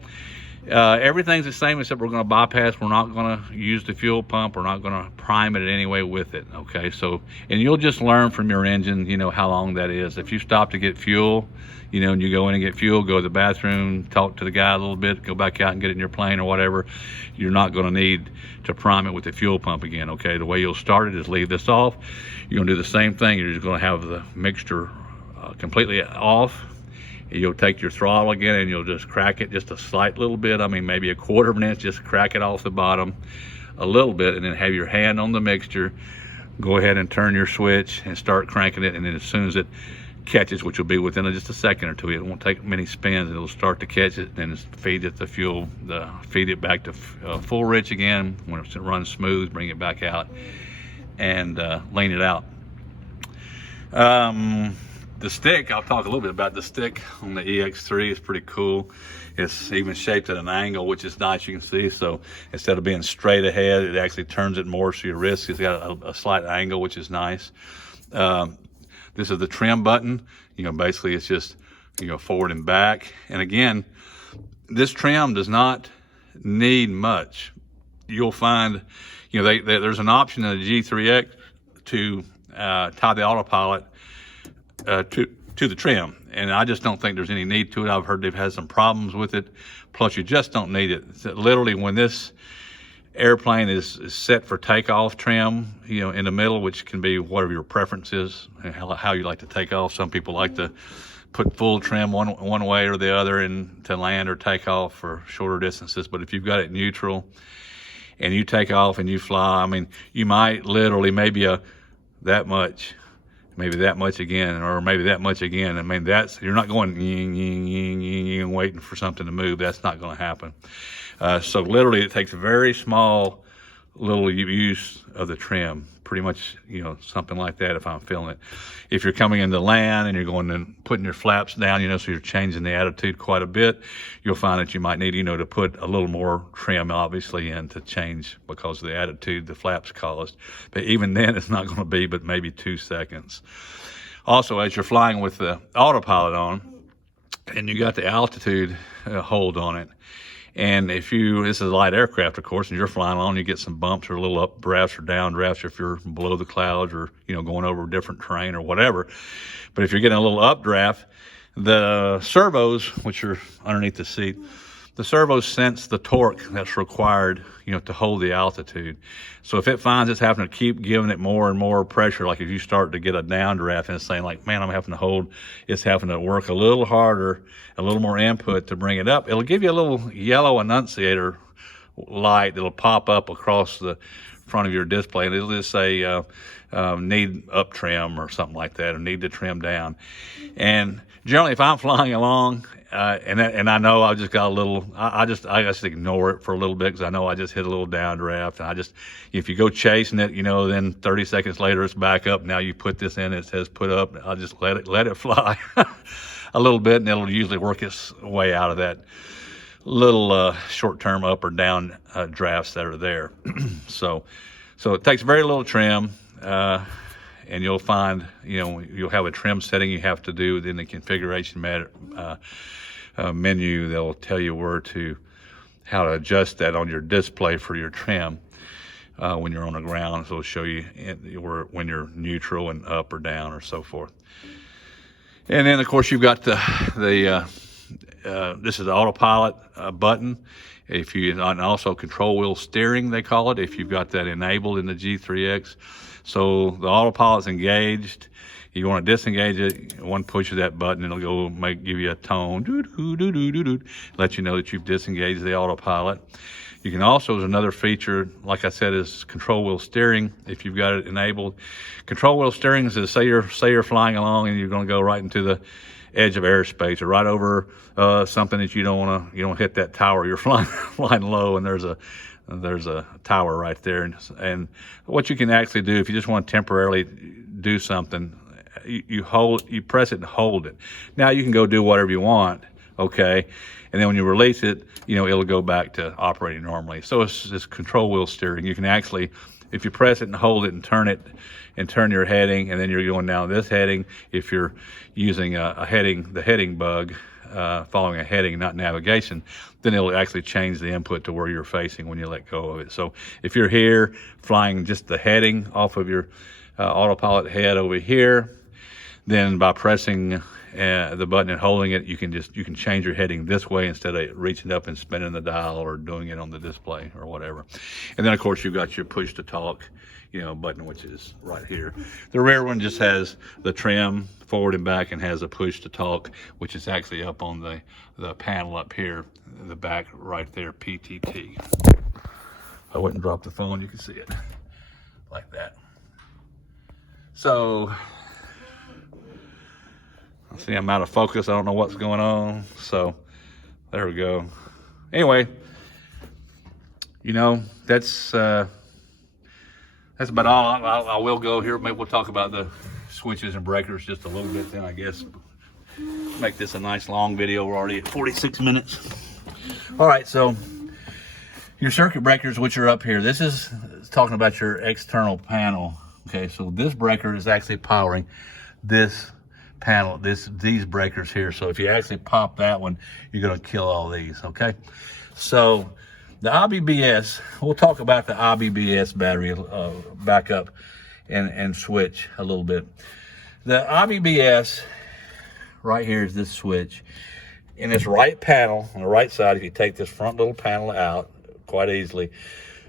Everything's the same, except we're going to bypass. We're not going to use the fuel pump. We're not going to prime it in any way with it. Okay. So, and you'll just learn from your engine, you know, how long that is. If you stop to get fuel, you know, and you go in and get fuel, go to the bathroom, talk to the guy a little bit, go back out and get it in your plane or whatever, you're not going to need to prime it with the fuel pump again. Okay. The way you'll start it is leave this off. You're going to do the same thing. You're just going to have the mixture completely off. You'll take your throttle again and you'll just crack it just a slight little bit. I mean, maybe a 1/4 of an inch, just crack it off the bottom a little bit, and then have your hand on the mixture. Go ahead and turn your switch and start cranking it. And then as soon as it catches, which will be within just a second or two, it won't take many spins, it'll start to catch it, then feed it the fuel, feed it back to full rich again. When it runs smooth, bring it back out and lean it out. The stick, I'll talk a little bit about the stick on the EX3. It's pretty cool. It's even shaped at an angle, which is nice, you can see. So instead of being straight ahead, it actually turns it more so your wrist. It's got a slight angle, which is nice. This is the trim button. You know, basically it's just, you go forward and back. And again, this trim does not need much. You'll find, you know, there's an option in the G3X to tie the Autopilot to the trim, and I just don't think there's any need to it. I've heard they've had some problems with it. Plus, you just don't need it. It's literally, when this airplane is set for takeoff trim, you know, in the middle, which can be whatever your preference is and how you like to take off. Some people like to put full trim one way or the other and to land or take off for shorter distances. But if you've got it neutral and you take off and you fly, I mean, you might literally maybe that much, maybe that much again, or maybe that much again. I mean, you're not going ying, ying, ying, ying, ying, waiting for something to move. That's not going to happen. So literally it takes a very small little use of the trim, pretty much, you know, something like that if I'm feeling it. If you're coming into land and you're going and putting your flaps down, you know, so you're changing the attitude quite a bit, you'll find that you might need, you know, to put a little more trim obviously in to change because of the attitude the flaps caused. But even then it's not going to be but maybe 2 seconds. Also, as you're flying with the Autopilot on and you got the altitude hold on it, and this is a light aircraft, of course, and you're flying along, you get some bumps or a little updrafts or downdrafts if you're below the clouds or, you know, going over different terrain or whatever. But if you're getting a little updraft, the servos, which are underneath the seat, the servos sense the torque that's required, you know, to hold the altitude. So if it finds it's having to keep giving it more and more pressure, like if you start to get a downdraft and it's saying like, man, I'm having to hold, it's having to work a little harder, a little more input to bring it up, it'll give you a little yellow annunciator light that'll pop up across the front of your display, and it'll just say need up trim or something like that, or need to trim down. And generally, if I'm flying along and I know I just got a little, I just ignore it for a little bit because I know I just hit a little downdraft, and if you go chasing it, you know, then 30 seconds later it's back up. Now you put this in, it says put up. I'll just let it fly a little bit, and it'll usually work its way out of that little short-term up or down drafts that are there. So it takes very little trim. And you'll find, you know, you'll have a trim setting you have to do in the configuration menu. They'll tell you where to how to adjust that on your display for your trim when you're on the ground. So it'll show you when you're neutral and up or down or so forth. And then of course you've got this is the Autopilot button. If you, and also control wheel steering, they call it, if you've got that enabled in the G3X. So the Autopilot's engaged. You want to disengage it, one push of that button, it'll go give you a tone, let you know that you've disengaged the Autopilot. You can also, there's another feature, like I said, is control wheel steering. If you've got it enabled, control wheel steering is, say you're flying along and you're going to go right into the edge of airspace or right over something that you don't hit that tower. You're flying low, and there's a tower right there. And what you can actually do, if you just want to temporarily do something, you press it and hold it. Now you can go do whatever you want, okay? And then when you release it, it'll go back to operating normally. So it's control wheel steering. You can actually, if you press it and hold it and turn it and turn your heading, and then you're going down this heading, if you're using the heading bug, following a heading, not navigation, then it'll actually change the input to where you're facing when you let go of it. So if you're here flying just the heading off of your Autopilot head over here, then by pressing the button and holding it, you can change your heading this way instead of reaching up and spinning the dial or doing it on the display or whatever. And then of course you've got your push to talk button, which is right here. The rear one just has the trim forward and back and has a push to talk, which is actually up on the panel up here, the back right there, PTT. I wouldn't drop the phone, you can see it like that. So, see, I'm out of focus. I don't know what's going on. So, there we go. Anyway, that's about all. I will go here. Maybe we'll talk about the switches and breakers just a little bit then, I guess. Make this a nice long video. We're already at 46 minutes. All right, so your circuit breakers, which are up here, this is talking about your external panel. Okay, so this breaker is actually powering this panel, these breakers here. So if you actually pop that one, you're going to kill all these. Okay, so the IBBS, we'll talk about the IBBS battery backup and switch a little bit. The IBBS right here is this switch. In this right panel on the right side, if you take this front little panel out quite easily,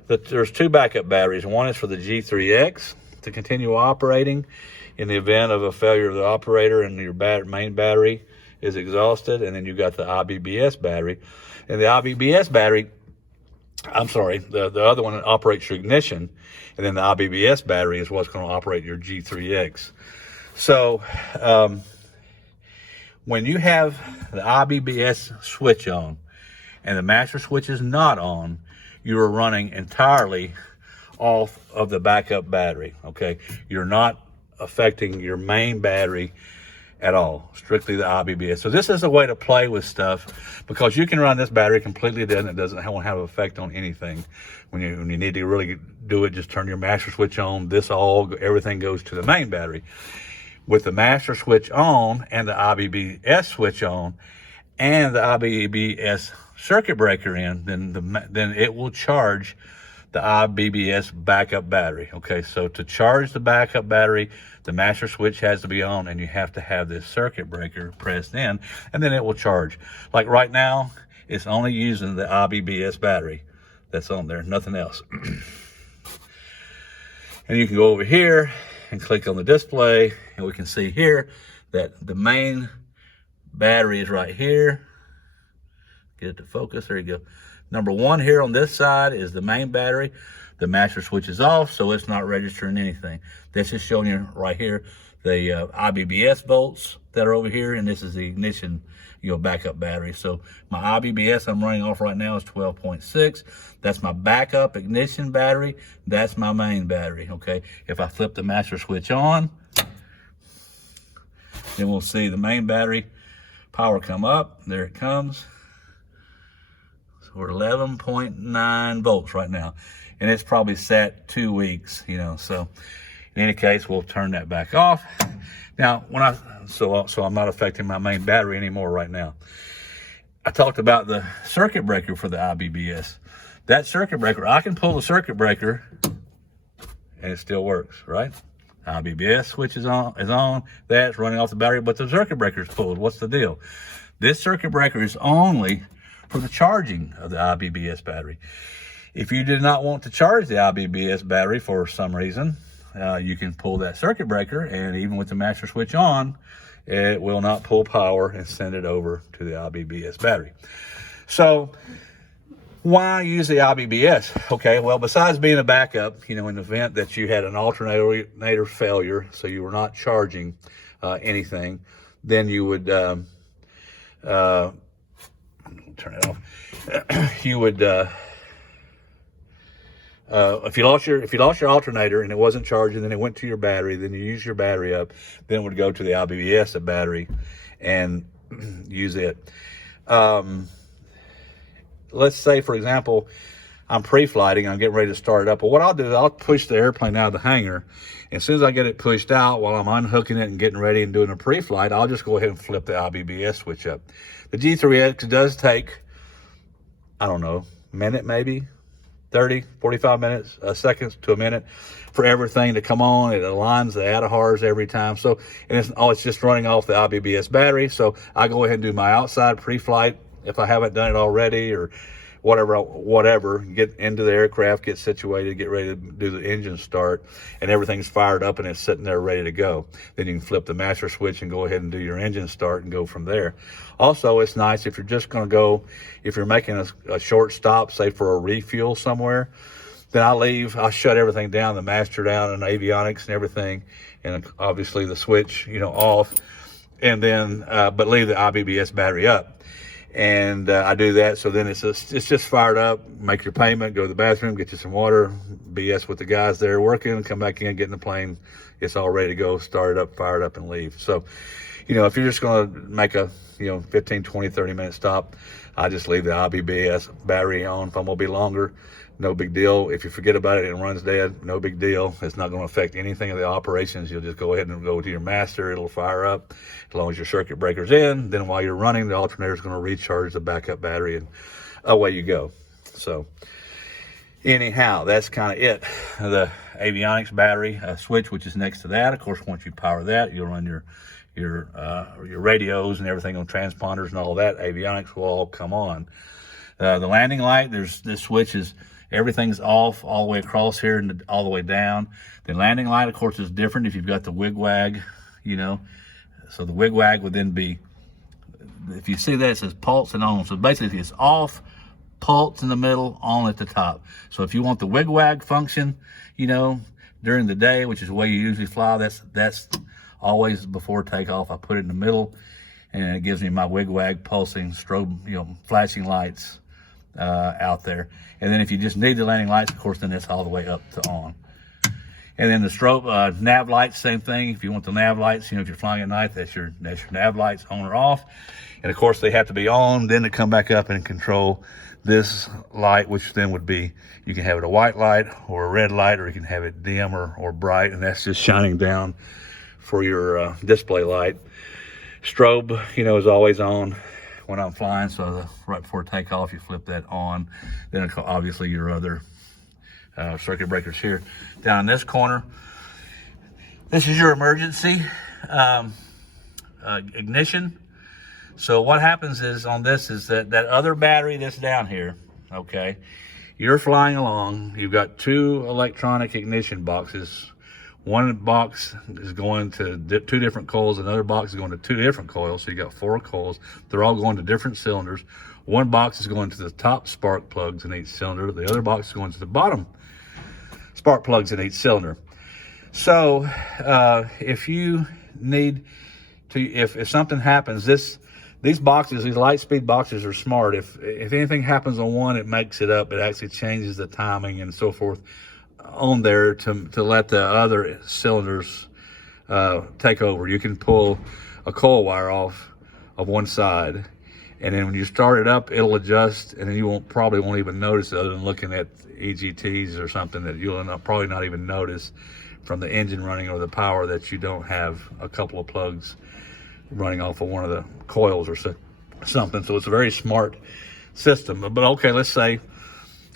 there's two backup batteries. One is for the G3X to continue operating in the event of a failure of the operator and your main battery is exhausted. And then you've got the IBBS battery. And the IBBS battery, I'm sorry, the other one operates your ignition. And then the IBBS battery is what's going to operate your G3X. So when you have the IBBS switch on and the master switch is not on, you are running entirely off of the backup battery, okay? You're not affecting your main battery at all, strictly the IBBS. So this is a way to play with stuff, because you can run this battery completely dead and it doesn't have an effect on anything. When you need to really do it, just turn your master switch on. Everything goes to the main battery. With the master switch on and the IBBS switch on and the IBBS circuit breaker in, then it will charge the IBBS backup battery. Okay, so to charge the backup battery, the master switch has to be on and you have to have this circuit breaker pressed in, and then it will charge. Like right now, it's only using the IBBS battery that's on there, nothing else. And you can go over here and click on the display, and we can see here that the main battery is right here. Get it to focus, there you go. Number one here on this side is the main battery. The master switch is off, so it's not registering anything. This is showing you right here the IBBS volts that are over here, and this is the ignition, backup battery. So my IBBS I'm running off right now is 12.6. That's my backup ignition battery. That's my main battery, okay? If I flip the master switch on, then we'll see the main battery power come up. There it comes. So we're 11.9 volts right now. And it's probably sat 2 weeks, so in any case, we'll turn that back off. Now, so I'm not affecting my main battery anymore right now. I talked about the circuit breaker for the IBBS. That circuit breaker, I can pull the circuit breaker and it still works, right? IBBS switch is on, that's running off the battery, but the circuit breaker is pulled. What's the deal? This circuit breaker is only for the charging of the IBBS battery. If you did not want to charge the IBBS battery for some reason, you can pull that circuit breaker, and even with the master switch on, it will not pull power and send it over to the IBBS battery. So why use the IBBS? Okay, well, besides being a backup, in the event that you had an alternator failure, so you were not charging anything, then you would turn it off. You would if you lost your alternator and it wasn't charging, then it went to your battery, then you use your battery up, then it would go to the IBBS battery and use it. Let's say, for example, I'm pre-flighting, I'm getting ready to start it up. But what I'll do is I'll push the airplane out of the hangar. And as soon as I get it pushed out, while I'm unhooking it and getting ready and doing a pre-flight, I'll just go ahead and flip the IBBS switch up. The G3X does take, I don't know, a minute maybe, 30, 45 minutes, seconds to a minute for everything to come on. It aligns the ADAHRs every time. So, and it's just running off the IBBS battery. So I go ahead and do my outside pre-flight if I haven't done it already, or whatever, get into the aircraft, get situated, get ready to do the engine start, and everything's fired up and it's sitting there ready to go. Then you can flip the master switch and go ahead and do your engine start and go from there. Also, it's nice if you're just going to go, if you're making a short stop, say for a refuel somewhere, then I'll shut everything down, the master down and avionics and everything, and obviously the switch, off, and then, but leave the IBBS battery up. And I do that, so then it's just fired up. Make your payment, go to the bathroom, get you some water, BS with the guys there working, come back in, get in the plane. It's all ready to go, start it up, fire it up, and leave. So, if you're just going to make a 15, 20, 30-minute stop, I just leave the IBBS battery on. If I'm going to be longer, no big deal. If you forget about it and it runs dead, no big deal. It's not going to affect anything of the operations. You'll just go ahead and go to your master. It'll fire up as long as your circuit breaker's in. Then while you're running, the alternator is going to recharge the backup battery, and away you go. So anyhow, that's kind of it. The avionics battery switch, which is next to that. Of course, once you power that, you'll run your radios and everything on transponders and all that. Avionics will all come on. The landing light, this switch is, everything's off all the way across here and all the way down. The landing light, of course, is different if you've got the wigwag, So the wigwag would then be, if you see that, it says pulse and on. So basically it's off, pulse in the middle, on at the top. So if you want the wigwag function, during the day, which is the way you usually fly, that's always before takeoff. I put it in the middle, and it gives me my wigwag pulsing strobe, flashing lights out there. And then if you just need the landing lights, of course, then it's all the way up to on. And then the strobe nav lights, same thing. If you want the nav lights, if you're flying at night, that's your nav lights, on or off. And of course, they have to be on, then to come back up and control this light, which then would be, you can have it a white light or a red light, or you can have it dim or bright, and that's just shining down for your display light. Strobe, is always on when I'm flying, so right before takeoff, you flip that on. Then obviously your other circuit breakers here. Down in this corner, this is your emergency ignition. So what happens is on this is that other battery that's down here, okay, you're flying along, you've got two electronic ignition boxes. One box is going to two different coils, another box is going to two different coils, so you got 4 coils. They're all going to different cylinders. One box is going to the top spark plugs in each cylinder. The other box is going to the bottom spark plugs in each cylinder. So if you need to, if something happens, these boxes, these light speed boxes are smart. If anything happens on one, it makes it up. It actually changes the timing and so forth on there to let the other cylinders take over. You can pull a coil wire off of one side, and then when you start it up, it'll adjust, and then you probably won't even notice it, other than looking at EGTs or something, that you'll probably not even notice from the engine running or the power that you don't have a couple of plugs running off of one of the coils or something. So it's a very smart system. But okay, let's say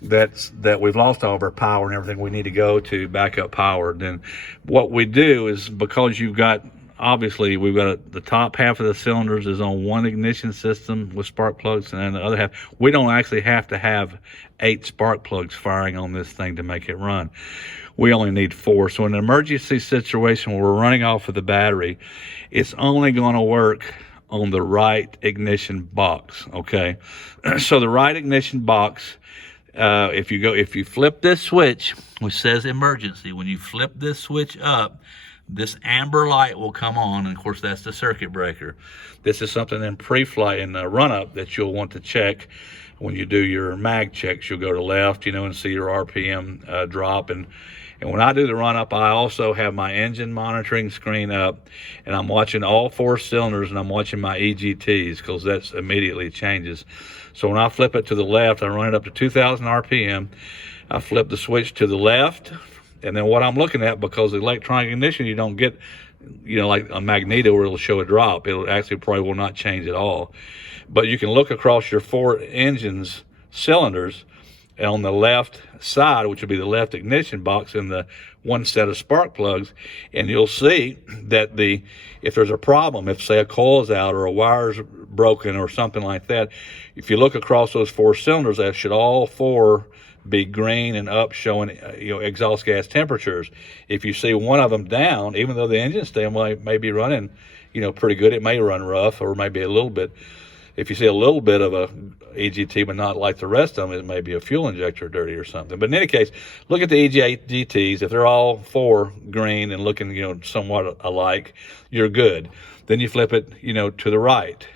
that we've lost all of our power and everything we need to go to backup power. Then what we do is, because you've got, obviously we've got the top half of the cylinders is on one ignition system with spark plugs, and then the other half, we don't actually have to have 8 spark plugs firing on this thing to make it run. We only need 4. So in an emergency situation where we're running off of the battery, it's only going to work on the right ignition box. Okay, so the right ignition box, if you flip this switch, which says emergency, when you flip this switch up, this amber light will come on, and of course that's the circuit breaker. This is something in pre-flight, in the run-up, that you'll want to check when you do your mag checks. You'll go to left, and see your RPM drop, and when I do the run-up, I also have my engine monitoring screen up, and I'm watching all 4 cylinders, and I'm watching my EGTs, because that's immediately changes. So when I flip it to the left, I run it up to 2,000 RPM. I flip the switch to the left, and then what I'm looking at, because the electronic ignition, you don't get, like a magneto where it'll show a drop. It'll actually probably will not change at all. But you can look across your 4 engines cylinders, and on the left side, which will be the left ignition box and the one set of spark plugs, and you'll see that if there's a problem, if say a coil is out or a wire's broken or something like that, if you look across those 4 cylinders, that should all 4 be green and up, showing exhaust gas temperatures. If you see one of them down, even though the engine still may be running pretty good, it may run rough, or maybe a little bit. If you see a little bit of a EGT, but not like the rest of them, it may be a fuel injector dirty or something. But in any case, look at the EGTs. If they're all 4 green and looking, somewhat alike, you're good. Then you flip it, to the right,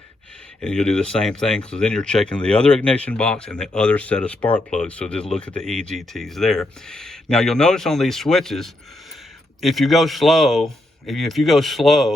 and you'll do the same thing. So then you're checking the other ignition box and the other set of spark plugs. So just look at the EGTs there. Now you'll notice on these switches, if you go slow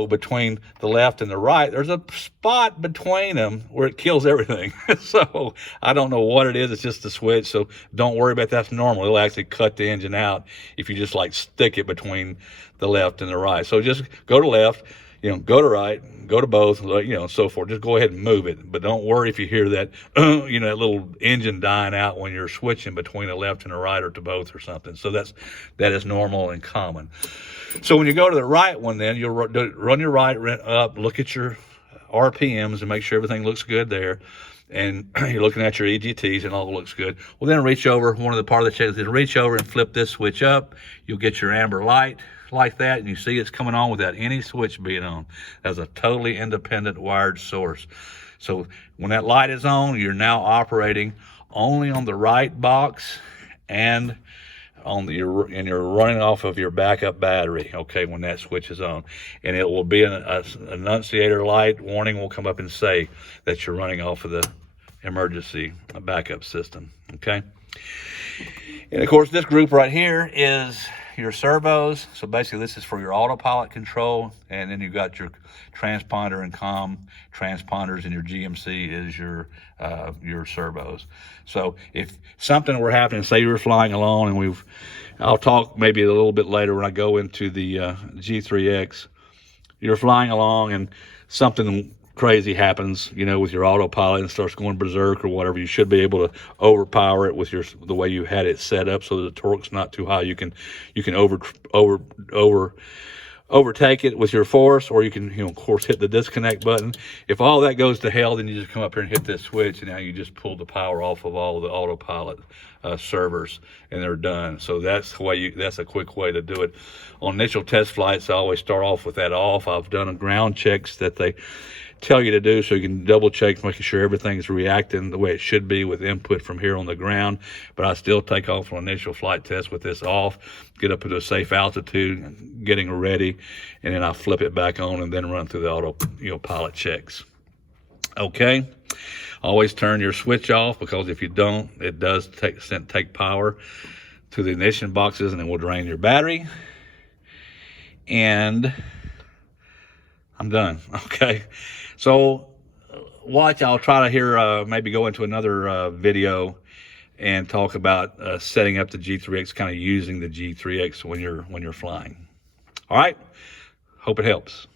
between the left and the right, there's a spot between them where it kills everything. So I don't know what it is. It's just the switch. So don't worry about that. That's normal. It'll actually cut the engine out if you just stick it between the left and the right. So just go to left, go to right, go to both, and so forth. Just go ahead and move it. But don't worry if you hear that, that little engine dying out when you're switching between the left and the right, or to both or something. So that is normal and common. So when you go to the right one, then you'll run your right up, look at your RPMs and make sure everything looks good there. And you're looking at your EGTs and all looks good. Well, then reach over. One of the part of the checks is reach over and flip this switch up. You'll get your amber light like that, and you see it's coming on without any switch being on. That's a totally independent wired source. So when that light is on, you're now operating only on the right box and you're running off of your backup battery, okay, when that switch is on. And it will be an annunciator light warning will come up and say that you're running off of the emergency backup system, okay? And of course, this group right here is your servos. So basically this is for your autopilot control, and then you've got your transponder and comm transponders, and your GMC is your servos. So if something were happening, say you were flying along, and I'll talk maybe a little bit later when I go into the G3X, you're flying along and something crazy happens, with your autopilot, and starts going berserk or whatever, you should be able to overpower it with the way you had it set up, so that the torque's not too high. You can overtake it with your force, or you can, of course, hit the disconnect button. If all that goes to hell, then you just come up here and hit this switch, and now you just pull the power off of all the autopilot servers, and they're done. So that's a quick way to do it. On initial test flights, I always start off with that off. I've done ground checks that they tell you to do, so you can double check, making sure everything's reacting the way it should be with input from here on the ground. But I still take off on initial flight test with this off, get up to a safe altitude, getting ready, and then I flip it back on and then run through the autopilot checks. Okay, always turn your switch off, because if you don't, it does take power to the ignition boxes, and it will drain your battery. And I'm done. Okay, so watch. I'll try to maybe go into another video and talk about setting up the G3X, kind of using the G3X when you're flying. All right, hope it helps.